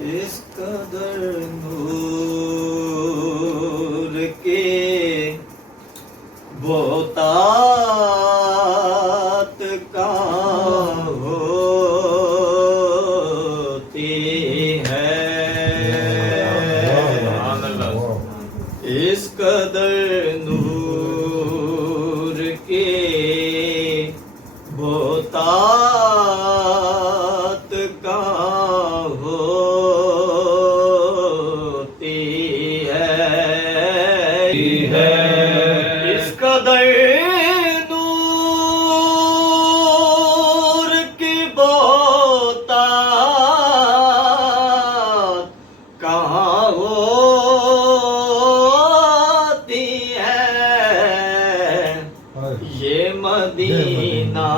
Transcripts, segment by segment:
इस कदर नूर के बोतात का होती है। इस कदर नूर के बोतात का होती है। इस कदर नूर की बोतात कहाँ होती है। ये मदीना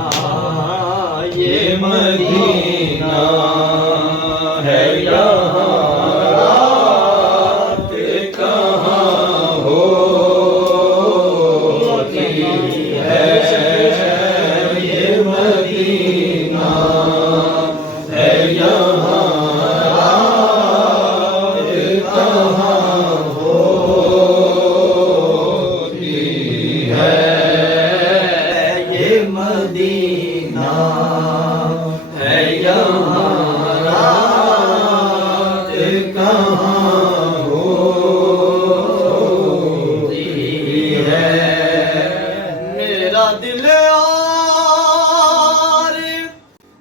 है यहाँ रात कहाँ होती है। ये मदीना है यहाँ रात कहाँ होती है। ये मदीना है यहाँ रात कहाँ होती है। मेरा दिल और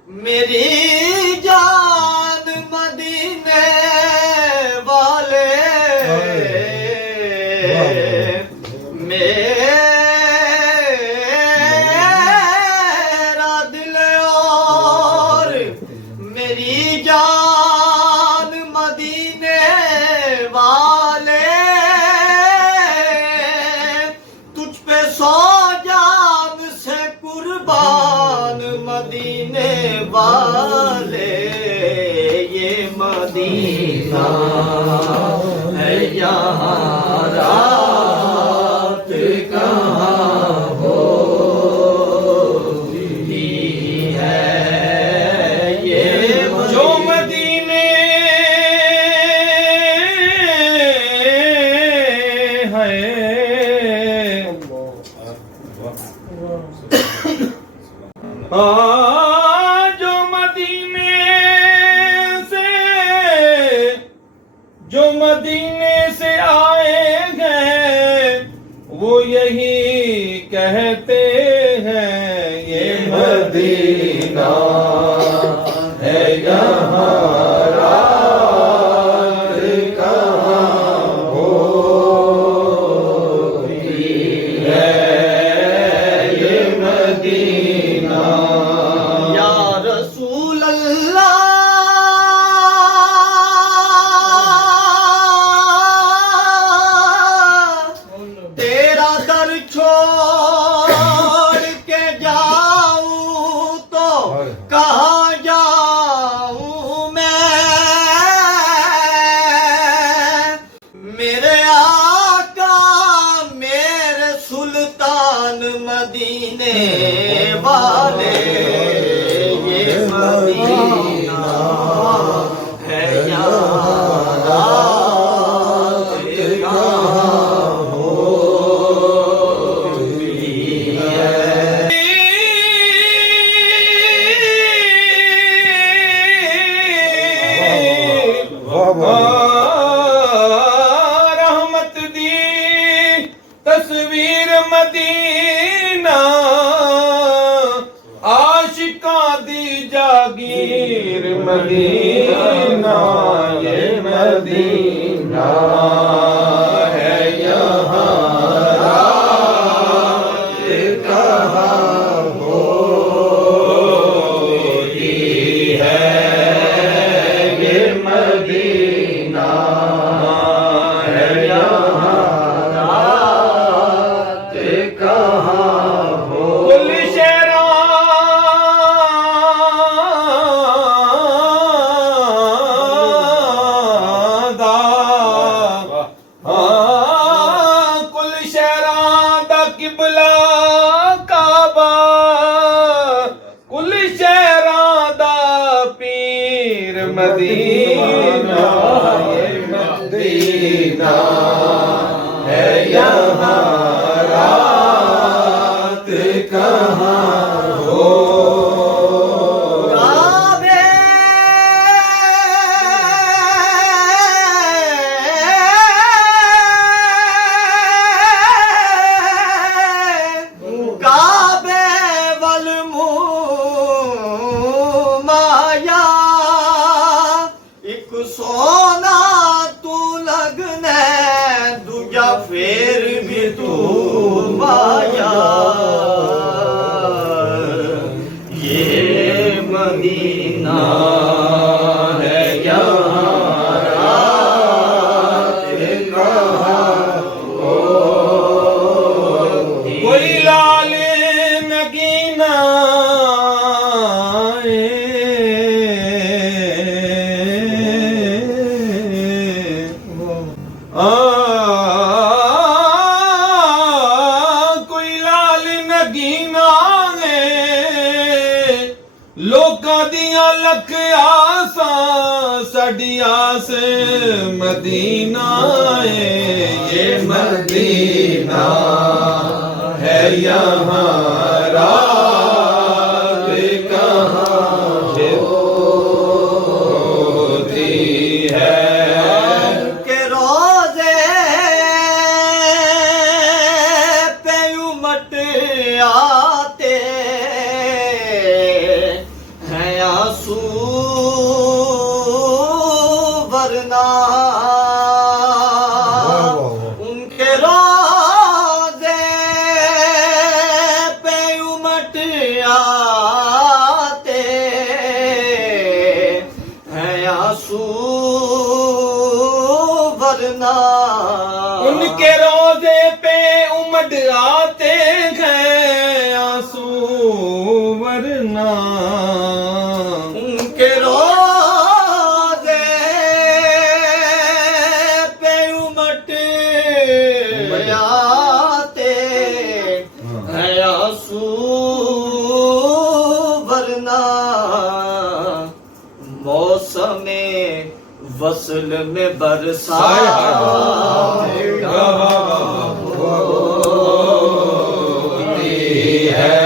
मेरी जान मदीने वाले मेरा दिल और मेरी जान मदीने वाले तुझ पे सौ जान से कुर्बान मदीने वाले। ये मदीना है यहाँ रात कहाँ होती है। ये जो मदीने है जो मदीने से आएंगे वो यही कहते हैं। ये मदीना है यहाँ रात कहाँ होती है। ये मदीना या रसूल अल्लाह तेरा दर छोड़ के जाऊं तो कहाँ जाऊं मैं। मेरे आका मेरे सुल्तान मदीने वाले। ये मदीना है यहाँ रात कहाँ होती है। रहमत दी तस्वीर मदीना आशिका दी जागीर मदीना। ये मदीना है यहाँ रात कहाँ होती है। ये मदीना है यहाँ रात कहाँ हो। कुल शेरा दा मदीना ये मदीना है यहाँ रात कहाँ हो सोना तू लगने दूजा फेर भी तू माया ये मदीना है यहाँ रात कहाँ हो कोई लाल नगीना कोई लाल नगीना है लोकां दियां लख आसां साडी आस मदीना है ये मदीना है यहाँ रात कहाँ होती है आते हैं आंसू वरना उनके रोज़े पे उमट आते हैं आंसू वरना उनके रोजे पे उमड़ आते हैं आंसू वरना उनके रोजे पे उमट आते हैं आंसू वरना मौसमे वसल में बरसात होती है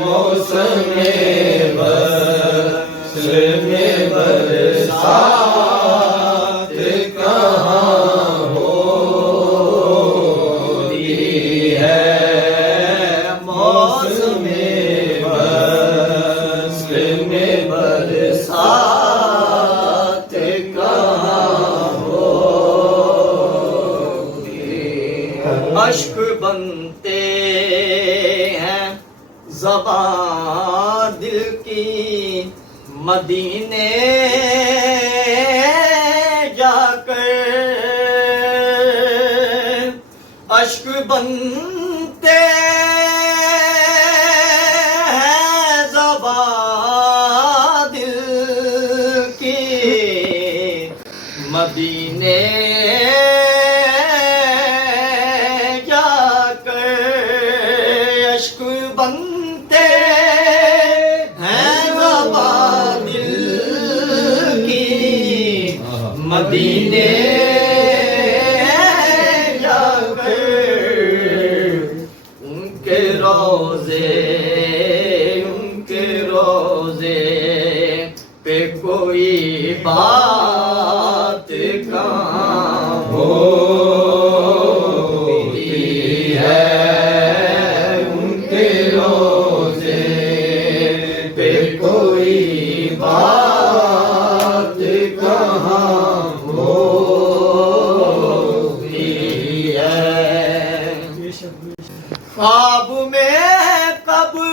मौसमे वसल में बरसात कहाँ होती है मौसमे वसल में बरसात अश्क बनते हैं ज़बां दिल की मदीने जाकर अश्क बनते हैं ज़बां दिल की मदीने बनते हैं ज़बां दिल की मदीने जाकर उनके रोज़े पे कोई बात कहाँ होती है कोई बात कहाँ होती है ख्वाब में कब्र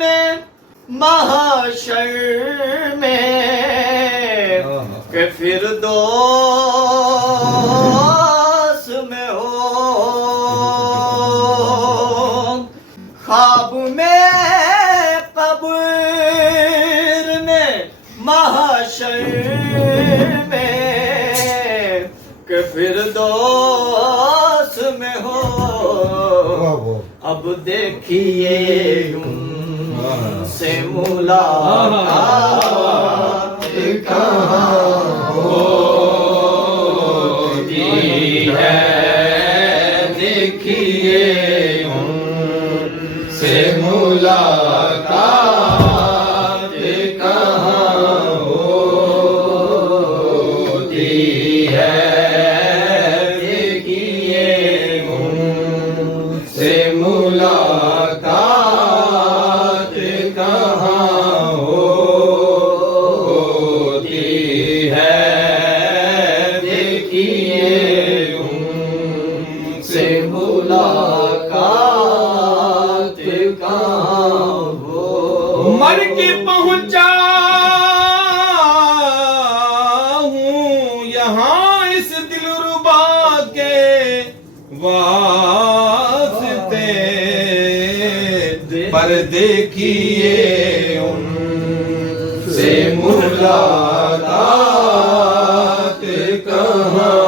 में महशर में के फिरदौस में हो ख्वाब में कब्र में महशर में के फिरदौस में हो अब देखिए उनसे मुलाकात कहाँ होती है, देखिए उनसे मुलाकात कहाँ होती है, देखिए उनसे मुलाकात कहाँ होती है, देखिए उनसे मुलाकात कहाँ हो। मर के पहुंचा हूँ यहाँ इस दिलरुबा के वास्ते, पर देखिए उनसे मुलाकात कहाँ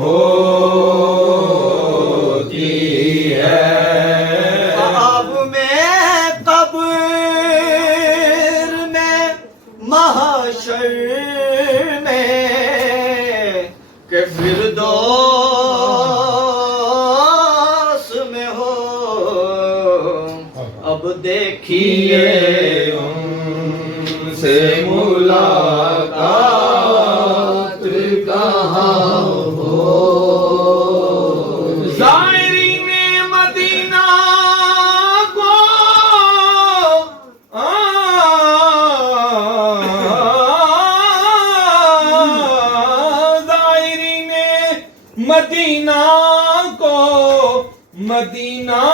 होती है। अब मैं कब्र में महशर में के फिरदौस में हो, अब देखिए उनसे मुलाकात कहाँ हो। ज़ायरीने मदीना को ज़ायरीने मदीना को मदीना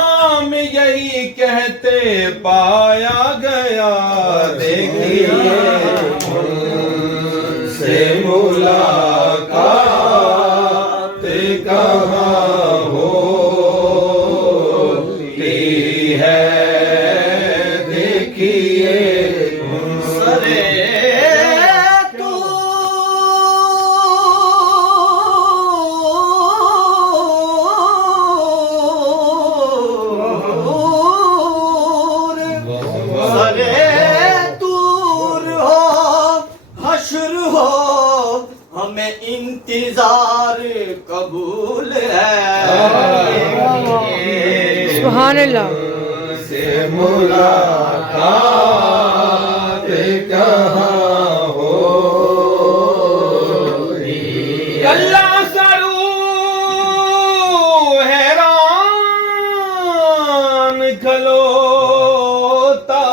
में यही कहते पाया गया, देखिए उनसे मुलाकात कहाँ होती है, देखिए सरे दूर हो, हश्र हो, हमें इंतजार कबूल है। सुभान अल्लाह। से मुलाकात कहाँ होती है। अल्लाह सरू हैरान खलोता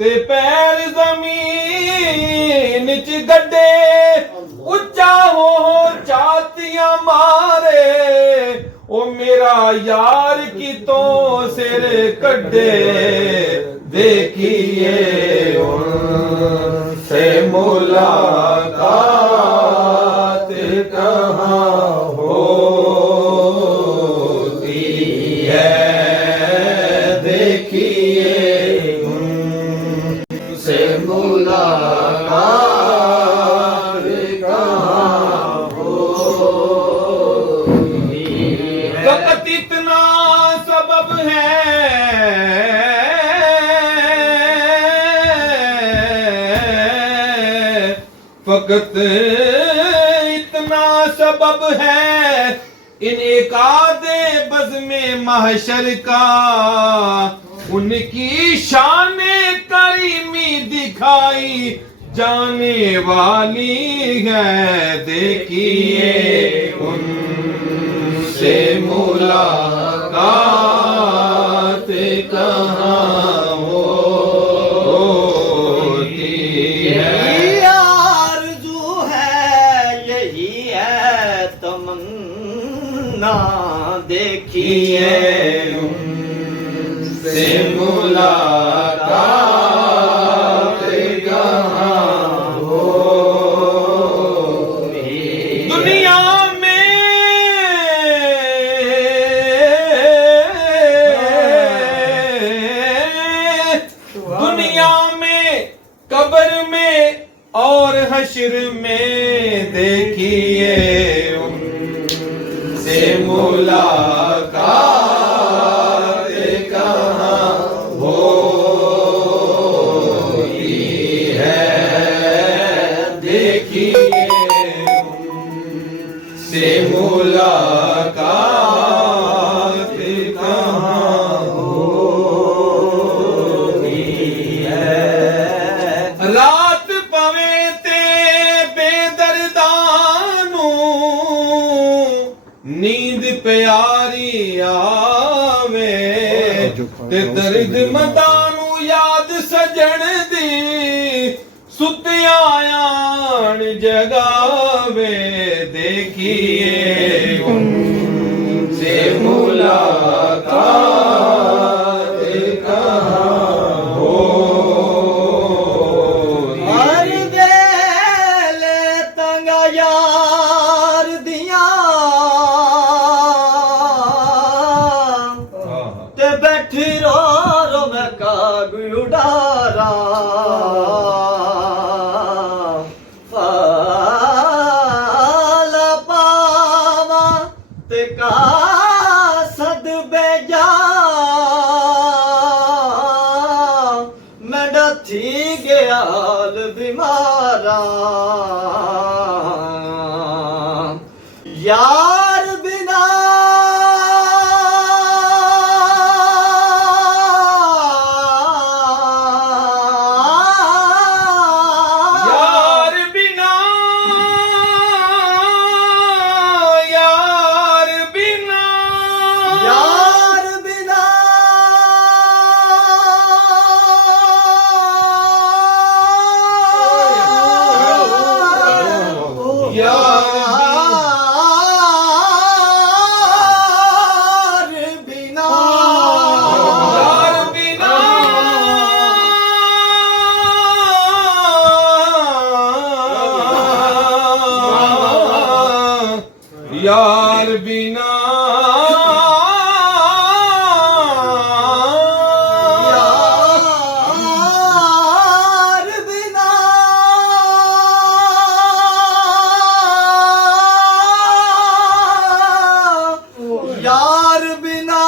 ते पैर जमीन च गड्डे, उच्चा हो चातियां मारे, ओ मेरा यार की तो सिर कड्डे, देखिए उनसे मुलाकात कहाँ होती है, देखिए उनसे मुलाकात कहाँ होती है। वक्त इतना सबब है फकत इतना सबब है इन एक आधे बज़्म महशर का, उनकी शान करीमी दिखाई जाने वाली है, देखिए उनसे मुलाकात कहाँ होती है। यही आरज़ू है, यही है तमन्ना, देखिए उनसे मुलाकात कहाँ होती है। दुनिया में कब्र में और हश्र में, देखिए उनसे मुलाकात कहाँ हो से मुलाकात कहाँ होगी है। रात पवे ते बेदर्दानू नींद प्यारी आवे ते दर्द मदानू याद सजन दी सुतिया आन जगावे। देखिए उनसे मुलाकात कहाँ होगी। हर वेले तंगा यार दिया ते बैठी रो रो मैं काग उडारा। फाला पावा ते का सद बेजा मैं डथी गयाल बीमारा। यार बिना यार बिना यार बिना यार बिना यार बिना यार बिना यार बिना यार बिना यार बिना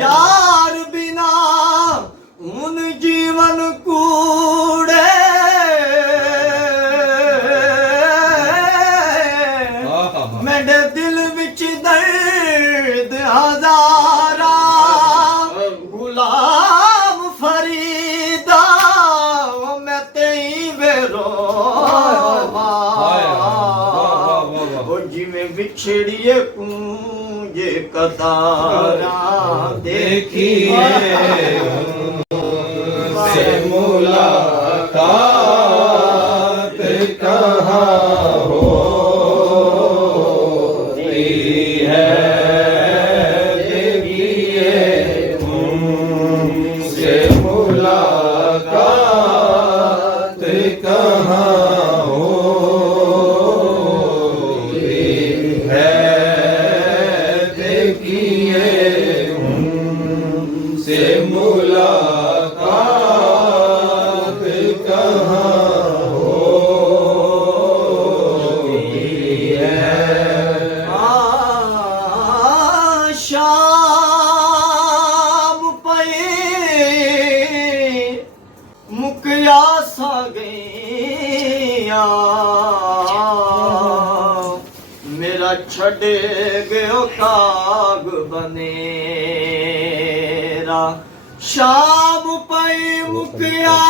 यार बिना उन जीवन कूड़े मेरे दिल विच दर्द हजारा। गुलाम फरीदा मैं तेई बेरो वो जिमें बिछड़िए कूंजे कतारा। देखिए उनसे मुलाकात कहाँ होती है। देखिए उनसे मुलाकात कहाँ होती है। देखिए उनसे मुलाकात कहाँ होती है। शाम पई मुकिया सा गईया मेरा छड़ गयो काग बनेरा। शाम पई मुकिया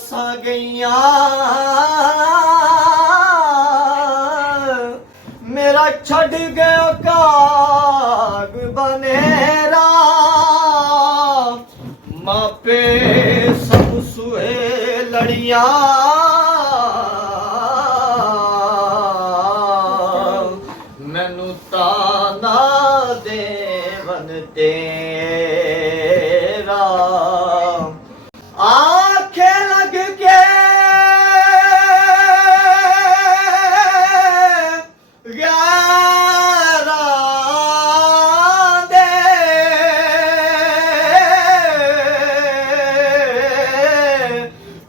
सा गईया मेरा छड़ गयो काग बनेरा। मापे सब सुहे लड़िया मैनू ताना देवन तेरा। आखे लग के ग्यारा दे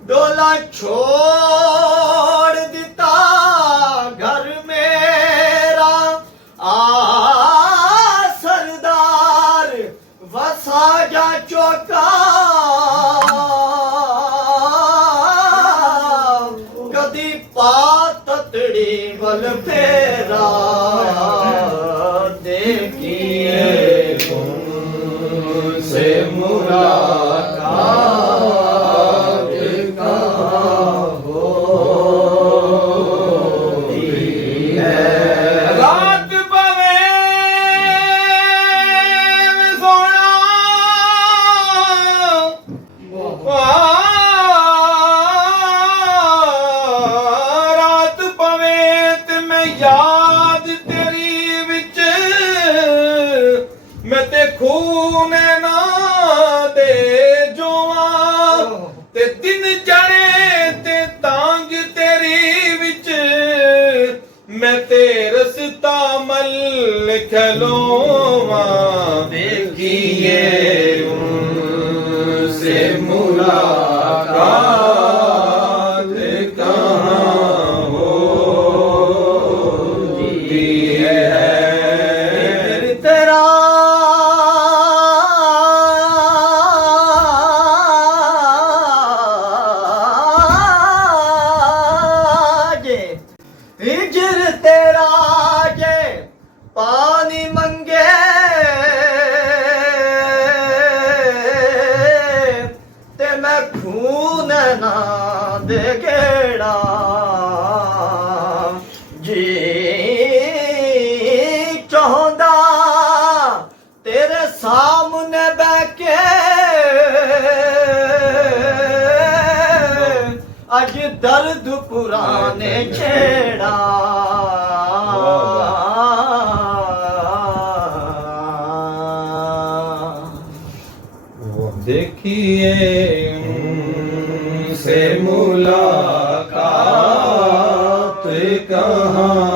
डोला छोड़ दिता घर मेरा। आ पातड़ी बल फेरा देखिए से मुलाकात कहाँ होती है। रात पवे सोना रात पवे ते मैं याद तेरी विच मैं ते खून ना दे जोवां ते दिन चढ़े ते तांग तेरी विच मैं ते रस्ता मल खलोवां देखिए उनसे मुलाकात कहाँ होती है। फिर तेरा जे हिजर तेरा जे पानी मंगे ते मैं खून ना दे गेड़ा जी चाहता तेरे सामने बैके अज दर्द पुराने छेड़ा देखिए उनसे मुलाकात कहाँ